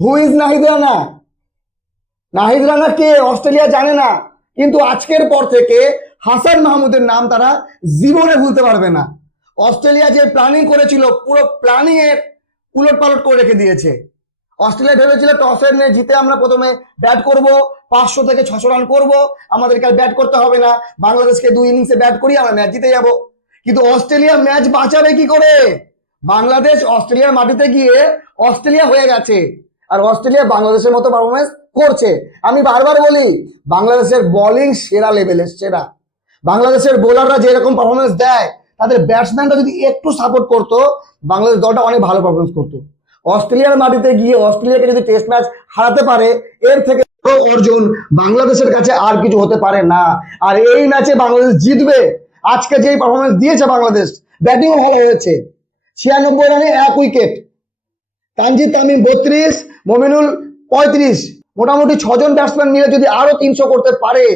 Who is Nahid Rana? Nahid Rana K Australia জানে না, কিন্তু আজকের পর থেকে হাসান মাহমুদের নাম তারা জীবনে ভুলতে পারবে না। অস্ট্রেলিয়া যে প্ল্যানিং করেছিল, পুরো প্ল্যানিং এর উলট পালট করে রেখে দিয়েছে। অস্ট্রেলিয়া ভেবেছিল টসের নিয়ে জিতে আমরা প্রথমে ব্যাট করব, 500 থেকে 600 রান করব, আমাদেরকে আর ব্যাট করতে হবে না, বাংলাদেশকে 2 ইনিংসে ব্যাট করি আমরা ম্যাচ জিতে যাব। কিন্তু অস্ট্রেলিয়া ম্যাচ বাঁচাবে কি করে? বাংলাদেশ অস্ট্রেলিয়ার মাটিতে গিয়ে অস্ট্রেলিয়া হয়ে গেছে, আর অস্ট্রেলিয়া বাংলাদেশের মতো পারফরমেন্স করছে। আমি বারবার বলি, বাংলাদেশের বোলিং সেরা লেভেলের, সেরা। বাংলাদেশের বোলাররা যেরকম পারফরমেন্স দেয়, তাদের ব্যাটসম্যানরা যদি একটু সাপোর্ট করতো, বাংলাদেশ দলটা অনেক ভালো পারফরমেন্স করতো। অস্ট্রেলিয়ার মাটিতে গিয়ে অস্ট্রেলিয়াকে যদি টেস্ট ম্যাচ হারাতে পারে, এর থেকে অর্জন বাংলাদেশের কাছে আর কিছু হতে পারে না। আর এই ম্যাচে বাংলাদেশ জিতবে। আজকে যেই পারফরমেন্স দিয়েছে বাংলাদেশ, ব্যাটিংও ভালো হয়েছে। 96 রানে 1 উইকেট, তানজিদ তামিম 32, মমিনুল 35, মোটামুটি 6জন ব্যাটসম্যান মিলে যদি আরো 300 করতে পারে,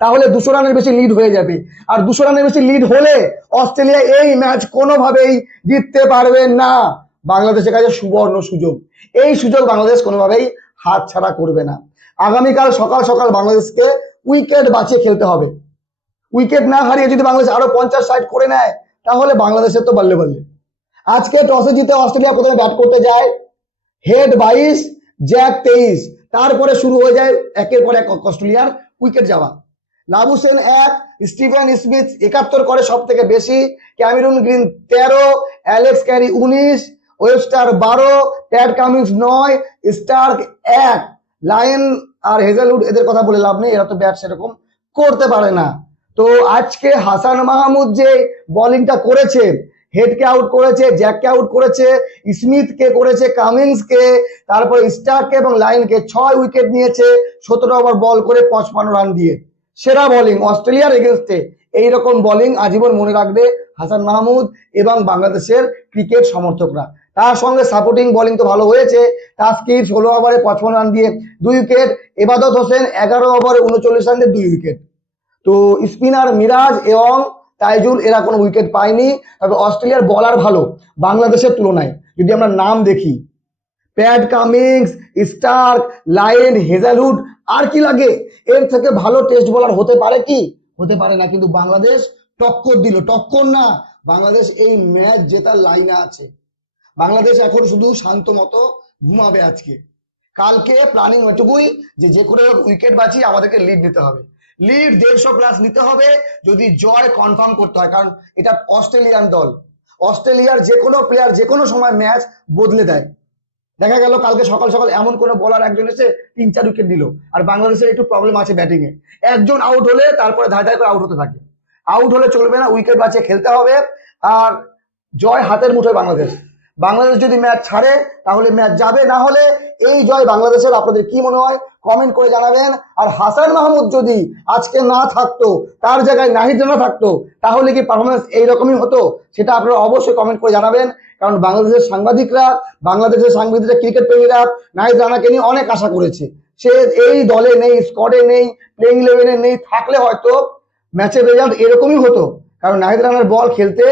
তাহলে 200 রানের বেশি লিড হয়ে যাবে। আর 200 রানের বেশি লিড হলে অস্ট্রেলিয়া এই ম্যাচ কোনোভাবেই জিততে পারবে না। বাংলাদেশের কাছে সুবর্ণ সুযোগ, এই সুযোগ বাংলাদেশ কোনোভাবেই হাতছাড়া করবে না। আগামীকাল সকাল সকাল বাংলাদেশকে উইকেট বাঁচিয়ে খেলতে হবে। উইকেট না হারিয়ে যদি বাংলাদেশ আরো 50-60 করে নেয়, তাহলে বাংলাদেশের তো বললে বললে। আজকে টসে জিতে অস্ট্রেলিয়া প্রথমে ব্যাট করতে যায়, হেড 22, জ্যাক 23, তারপরে শুরু হয়ে যায় একের পর এক অস্ট্রেলিয়ার উইকেট যাওয়া। লাবুসেন 1, স্টিভেন স্মিথ 71 করে সব থেকে বেশি, Cameron Green 13, Alex Carey 19, Webster 12, Pat Cummins 9, Starc 1। Lyon আর হেজেলউড এদের কথা বলে লাভ নেই, এরা তো ব্যাট সেরকম করতে পারে না। তো আজকে হাসান মাহমুদ যে বোলিংটা করেছে, হেডকে আউট করেছে, জ্যাককে আউট করেছে, স্মিথকে করেছে, কামিন্সকে, তারপরে স্টার্ককে এবং লাইনকে 6 উইকেট নিয়েছে 17 ওভার বল করে 55 রান দিয়ে। সেরা বোলিং অস্ট্রেলিয়ার এগেনস্টে। এইরকম বোলিং আজীবন মনে রাখবে হাসান মাহমুদ এবং বাংলাদেশের ক্রিকেট সমর্থকরা। তার সঙ্গে সাপোর্টিং বোলিং তো ভালো হয়েছে। তাসকিন 16 ওভারে 55 রান দিয়ে 2 উইকেট, এবাদত হোসেন 11 ওভারে 39 রান দিয়ে 2 উইকেট। তো স্পিনার মিরাজ এবং তাইজুল এরা কোনো উইকেট পায়নি। তবে অস্ট্রেলিয়ার বলার ভালো বাংলাদেশের তুলনায়। যদি আমরা নাম দেখি, Pat Cummins, Starc, Lyon, Hazlewood, আর কি লাগে? এর থেকে ভালো টেস্ট বোলার হতে পারে কি? হতে পারে না। কিন্তু বাংলাদেশ টক্কর দিল, টক্কর না, বাংলাদেশ এই ম্যাচ জেতার লাইনে আছে। বাংলাদেশ এখন শুধু শান্ত মতো ঘুমাবে। আজকে কালকে প্ল্যানিং এটুকুই যে যে করে উইকেট বাঁচিয়ে আমাদেরকে লিড নিতে হবে, লিড 150+ নিতে হবে যদি জয় কনফার্ম করতে হয়। কারণ এটা অস্ট্রেলিয়ান দল, অস্ট্রেলিয়ার যে কোনো প্লেয়ার যে কোনো সময় ম্যাচ বদলে দেয়। দেখা গেল কালকে সকাল সকাল এমন কোন বলার একজন এসে 3-4 উইকেট দিল। আর বাংলাদেশের একটু প্রবলেম আছে ব্যাটিং এ, একজন আউট হলে তারপরে ধায় ধায় করে আউট হতে থাকে। আউট হলে চলবে না, উইকেট বাঁচিয়ে খেলতে হবে। আর জয় হাতের মুঠোয় বাংলাদেশ। বাংলাদেশ যদি ম্যাচ ছাড়ে তাহলে ম্যাচ যাবে, না হলে এই জয় বাংলাদেশের। আপনাদের কি মনে হয় কমেন্ট করে জানাবেন। আর হাসান মাহমুদ যদি আজকে না থাকতো, তার জায়গায় নাহিদ রানা থাকতো, তাহলে কি পারফরমেন্স এইরকমই হতো? সেটা আপনারা অবশ্যই কমেন্ট করে জানাবেন। কারণ বাংলাদেশের সাংবাদিকরা, বাংলাদেশের সাংবাদিকরা, ক্রিকেট প্রেমীরা নাহিদ রানাকে নিয়ে অনেক আশা করেছে। সে এই দলে নেই, স্কোয়াডে নেই, প্লেইং ইলেভেনে নেই, থাকলে হয়তো ম্যাচের রেজাল্ট এরকমই হতো। কারণ নাহিদ রানার বল খেলতে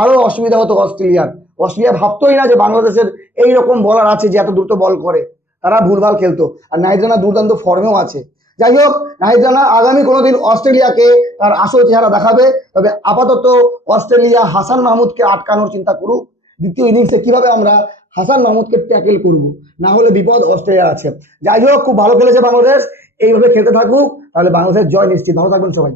আরো অসুবিধা হতো অস্ট্রেলিয়ার। অস্ট্রেলিয়া ভাবতোই না যে বাংলাদেশের এইরকম বলার আছে যে এত দ্রুত বল করে। তারা ভুলভাল খেলতো। আর নাহিদ রানা দুর্দান্ত ফর্মেও আছে। যাই হোক, নাহিদ রানা আগামী কোনোদিন অস্ট্রেলিয়াকে তার আসল চেহারা দেখাবে। তবে আপাতত অস্ট্রেলিয়া হাসান মাহমুদকে আটকানোর চিন্তা করুক। দ্বিতীয় ইনিংসে কিভাবে আমরা হাসান মাহমুদকে ট্যাকেল করব, না হলে বিপদ অস্ট্রেলিয়া আছে। যাই হোক, খুব ভালো খেলেছে বাংলাদেশ, এইভাবে খেলতে থাকুক, তাহলে বাংলাদেশের জয় নিশ্চিত। ভালো থাকবেন সবাই।